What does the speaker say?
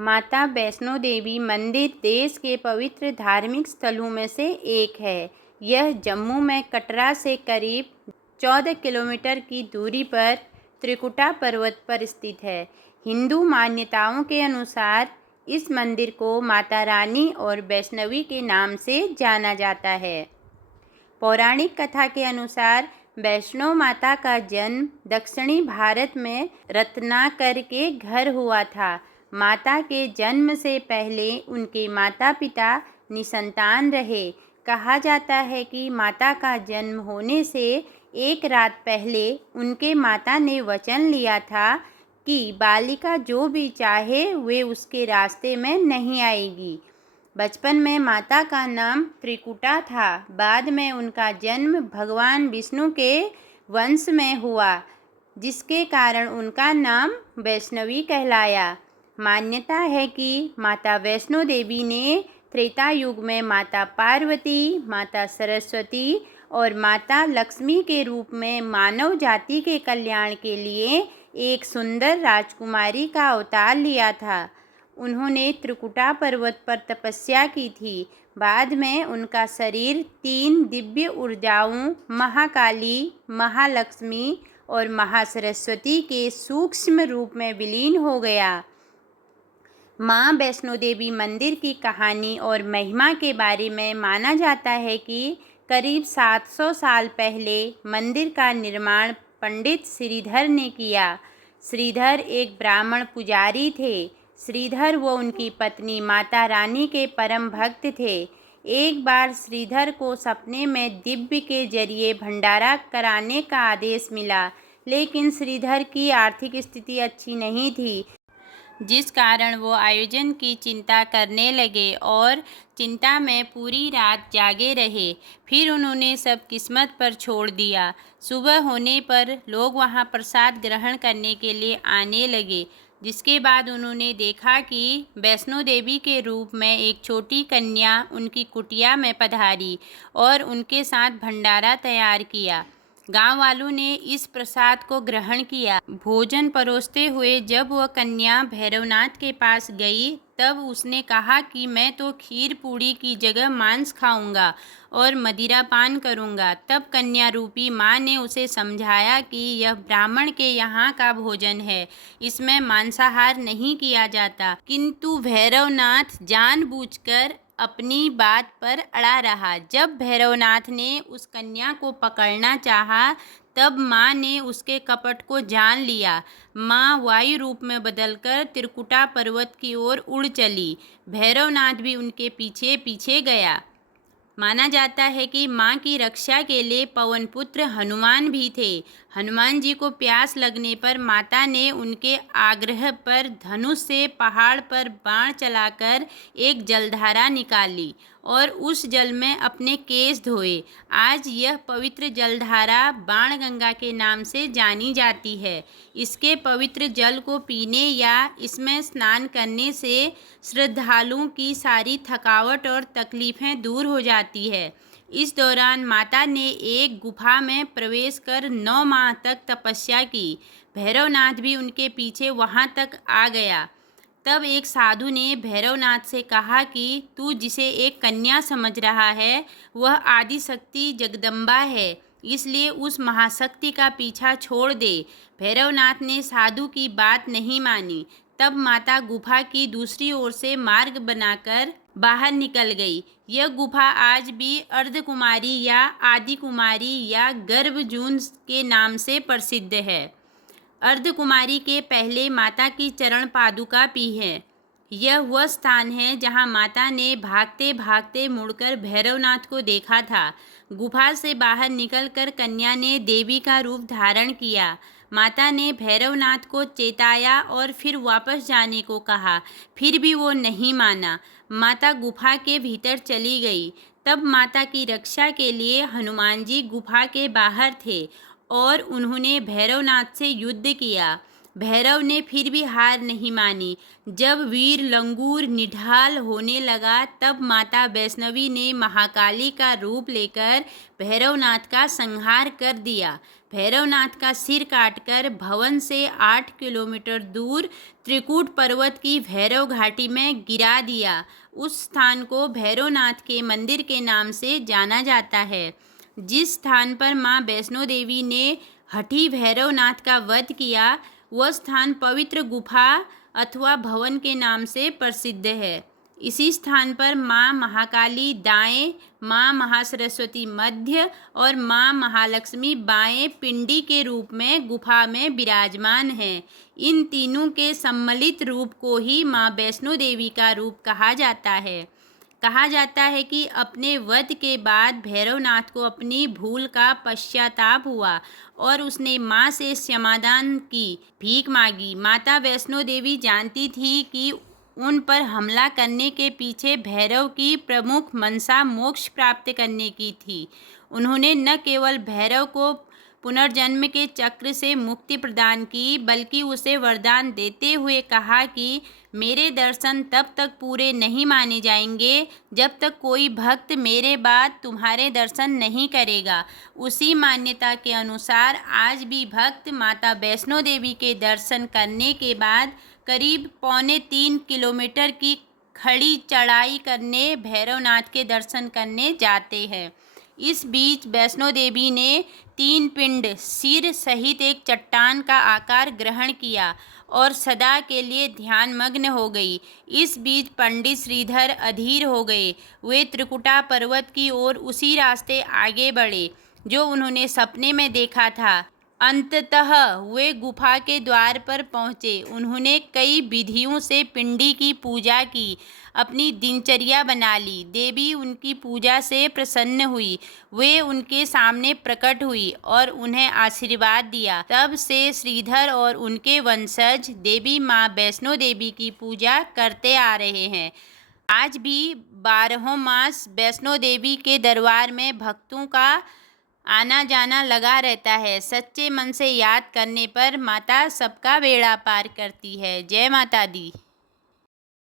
माता वैष्णो देवी मंदिर देश के पवित्र धार्मिक स्थलों में से एक है। यह जम्मू में कटरा से करीब 14 किलोमीटर की दूरी पर त्रिकुटा पर्वत पर स्थित है। हिंदू मान्यताओं के अनुसार इस मंदिर को माता रानी और वैष्णवी के नाम से जाना जाता है। पौराणिक कथा के अनुसार वैष्णो माता का जन्म दक्षिणी भारत में रत्नाकर के घर हुआ था। माता के जन्म से पहले उनके माता पिता निसंतान रहे। कहा जाता है कि माता का जन्म होने से एक रात पहले उनके माता ने वचन लिया था कि बालिका जो भी चाहे वे उसके रास्ते में नहीं आएगी। बचपन में माता का नाम त्रिकुटा था। बाद में उनका जन्म भगवान विष्णु के वंश में हुआ, जिसके कारण उनका नाम वैष्णवी कहलाया। मान्यता है कि माता वैष्णो देवी ने त्रेता युग में माता पार्वती, माता सरस्वती और माता लक्ष्मी के रूप में मानव जाति के कल्याण के लिए एक सुंदर राजकुमारी का अवतार लिया था। उन्होंने त्रिकुटा पर्वत पर तपस्या की थी। बाद में उनका शरीर 3 दिव्य ऊर्जाओं महाकाली, महालक्ष्मी और महासरस्वती के सूक्ष्म रूप में विलीन हो गया। माँ वैष्णो देवी मंदिर की कहानी और महिमा के बारे में माना जाता है कि करीब 700 साल पहले मंदिर का निर्माण पंडित श्रीधर ने किया। श्रीधर एक ब्राह्मण पुजारी थे। श्रीधर व उनकी पत्नी माता रानी के परम भक्त थे। एक बार श्रीधर को सपने में दिव्य के जरिए भंडारा कराने का आदेश मिला, लेकिन श्रीधर की आर्थिक स्थिति अच्छी नहीं थी, जिस कारण वो आयोजन की चिंता करने लगे और चिंता में पूरी रात जागे रहे। फिर उन्होंने सब किस्मत पर छोड़ दिया। सुबह होने पर लोग वहाँ प्रसाद ग्रहण करने के लिए आने लगे, जिसके बाद उन्होंने देखा कि वैष्णो देवी के रूप में एक छोटी कन्या उनकी कुटिया में पधारी और उनके साथ भंडारा तैयार किया। गांव वालों ने इस प्रसाद को ग्रहण किया। भोजन परोसते हुए जब वह कन्या भैरवनाथ के पास गई, तब उसने कहा कि मैं तो खीर पूड़ी की जगह मांस खाऊंगा और मदिरा पान करूंगा। तब कन्या रूपी माँ ने उसे समझाया कि यह ब्राह्मण के यहाँ का भोजन है, इसमें मांसाहार नहीं किया जाता। किंतु भैरवनाथ जानबूझकर अपनी बात पर अड़ा रहा। जब भैरवनाथ ने उस कन्या को पकड़ना चाहा, तब माँ ने उसके कपट को जान लिया। माँ वायु रूप में बदलकर त्रिकुटा पर्वत की ओर उड़ चली। भैरवनाथ भी उनके पीछे पीछे गया। माना जाता है कि माँ की रक्षा के लिए पवन पुत्र हनुमान भी थे। हनुमान जी को प्यास लगने पर माता ने उनके आग्रह पर धनुष से पहाड़ पर बाण चलाकर एक जलधारा निकाली और उस जल में अपने केश धोए। आज यह पवित्र जलधारा बाणगंगा के नाम से जानी जाती है। इसके पवित्र जल को पीने या इसमें स्नान करने से श्रद्धालुओं की सारी थकावट और तकलीफ़ें दूर हो जाती है। इस दौरान माता ने एक गुफा में प्रवेश कर 9 माह तक तपस्या की। भैरवनाथ भी उनके पीछे वहां तक आ गया। तब एक साधु ने भैरवनाथ से कहा कि तू जिसे एक कन्या समझ रहा है, वह आदि शक्ति जगदम्बा है, इसलिए उस महाशक्ति का पीछा छोड़ दे। भैरवनाथ ने साधु की बात नहीं मानी। तब माता गुफा की दूसरी ओर से मार्ग बनाकर बाहर निकल गई। यह गुफा आज भी अर्धकुमारी या आदि कुमारी या गर्भजून के नाम से प्रसिद्ध है। अर्धकुमारी के पहले माता की चरण पादुका भी है। यह वह स्थान है जहां माता ने भागते भागते मुड़कर भैरवनाथ को देखा था। गुफा से बाहर निकलकर कन्या ने देवी का रूप धारण किया। माता ने भैरवनाथ को चेताया और फिर वापस जाने को कहा, फिर भी वो नहीं माना। माता गुफा के भीतर चली गई। तब माता की रक्षा के लिए हनुमान जी गुफा के बाहर थे और उन्होंने भैरवनाथ से युद्ध किया। भैरव ने फिर भी हार नहीं मानी। जब वीर लंगूर निढाल होने लगा तब माता वैष्णवी ने महाकाली का रूप लेकर भैरवनाथ का संहार कर दिया। भैरवनाथ का सिर काटकर भवन से 8 किलोमीटर दूर त्रिकूट पर्वत की भैरव घाटी में गिरा दिया। उस स्थान को भैरवनाथ के मंदिर के नाम से जाना जाता है। जिस स्थान पर माँ वैष्णो देवी ने हठी भैरवनाथ का वध किया वह स्थान पवित्र गुफा अथवा भवन के नाम से प्रसिद्ध है। इसी स्थान पर माँ महाकाली दाएं, माँ महासरस्वती मध्य और माँ महालक्ष्मी बाएं पिंडी के रूप में गुफा में विराजमान हैं। इन तीनों के सम्मिलित रूप को ही माँ वैष्णो देवी का रूप कहा जाता है। कहा जाता है कि अपने वध के बाद भैरवनाथ को अपनी भूल का पश्चाताप हुआ और उसने माँ से क्षमादान की भीख मांगी। माता वैष्णो देवी जानती थी कि उन पर हमला करने के पीछे भैरव की प्रमुख मंशा मोक्ष प्राप्त करने की थी। उन्होंने न केवल भैरव को पुनर्जन्म के चक्र से मुक्ति प्रदान की बल्कि उसे वरदान देते हुए कहा कि मेरे दर्शन तब तक पूरे नहीं माने जाएंगे जब तक कोई भक्त मेरे बाद तुम्हारे दर्शन नहीं करेगा। उसी मान्यता के अनुसार आज भी भक्त माता वैष्णो देवी के दर्शन करने के बाद करीब 2.25 किलोमीटर की खड़ी चढ़ाई करने भैरवनाथ के दर्शन करने जाते हैं। इस बीच वैष्णो देवी ने 3 पिंड सिर सहित एक चट्टान का आकार ग्रहण किया और सदा के लिए ध्यानमग्न हो गई। इस बीच पंडित श्रीधर अधीर हो गए। वे त्रिकुटा पर्वत की ओर उसी रास्ते आगे बढ़े जो उन्होंने सपने में देखा था। अंततः वे गुफा के द्वार पर पहुँचे। उन्होंने कई विधियों से पिंडी की पूजा की, अपनी दिनचर्या बना ली। देवी उनकी पूजा से प्रसन्न हुई। वे उनके सामने प्रकट हुई और उन्हें आशीर्वाद दिया। तब से श्रीधर और उनके वंशज देवी माँ वैष्णो देवी की पूजा करते आ रहे हैं। आज भी 12 मास वैष्णो देवी के दरबार में भक्तों का आना जाना लगा रहता है। सच्चे मन से याद करने पर माता सबका बेड़ा पार करती है। जय माता दी।